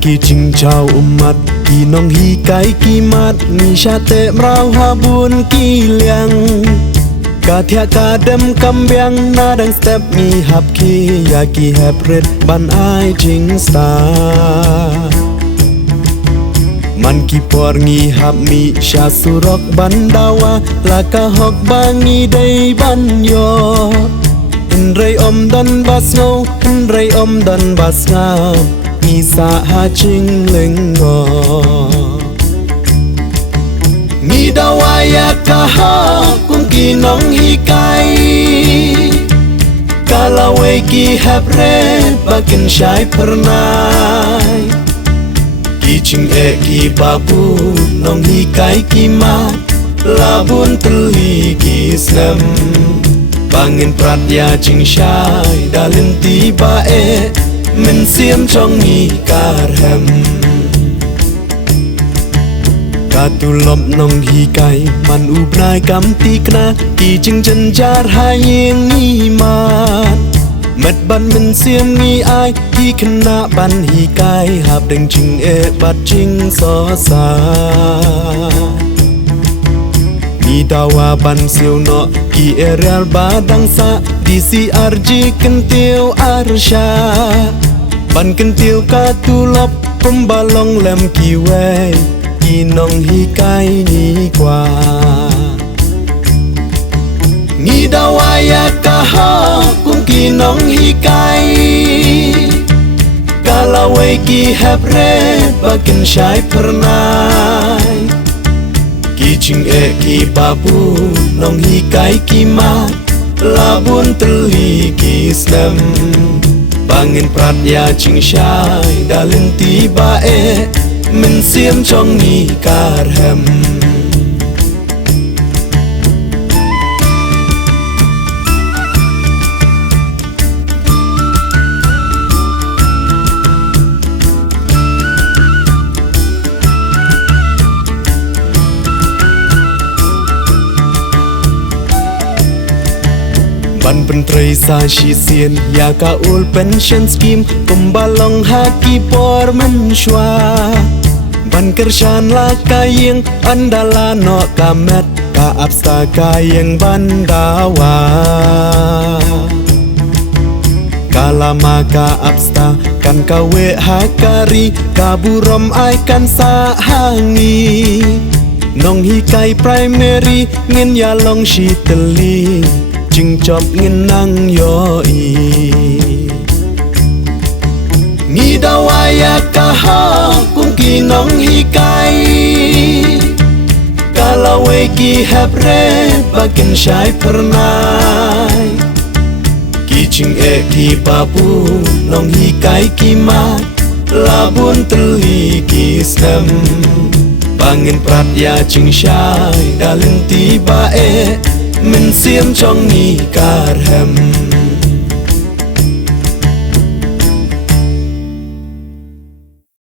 ki jing chao umat ki nong hi kai ki mat ni sha te mrau ha bun ki liang ka thia ka dem kam biang na dang step mi hap ki ya ki hap red ban ai jing sta man ki por ngi hap mi sha surok ban dawa la ka hok bangi dei ban yo rei om dan bas ngô rei om dan bas ngao mi sa ha ching leng ngo mi dawa ya ka ha kung ki nong hi kai kalawe ki hap re bakin shai pernai ki ching e ki babu nong hi kai ki ma labun teli ki slam bangin prat ya ching shai dalin tiba min siam trong ni kar hem katulom nong hi kai man u nai kam ti kna ki ching chen jar hai yeng ni man met ban min siam ni ai ki khna ban hi kai hap deng ching bat ching so sa mi dawa ban siu no ki real badang sa DCRG kentiu arsha ban kentiu ka tulop pembalong lem ki wei ki nong hi kai ni kwa mi dawa ya ka ha kung ki nong hi kai kalawe ki hap red bakin shai pernai ki ching e ki babu nong hi kai ki ma labun teli ki slam bangin prat ya ching shai dalin tiba min siam trong ni kar hem ban pentrai sa shi sien ya ka ul pension scheme pembalong haki por menshwa ban kershan la kayeng andala no kamet ka apsta kayeng bandawa kalama ka apsta kan kawe hakari kaburom ai kan sa hangi nong hi kai primary ngin ya long shi teli ching chop ngin nang yo i mi dawa ya ka ha kung ki nong hi kai kalawe ki hap red bakin shai pernai ki ching e ki babu nong hi kai ki ma labun teli ki slam bangin prat ya ching shai dalin tiba min siam trong ni kar hem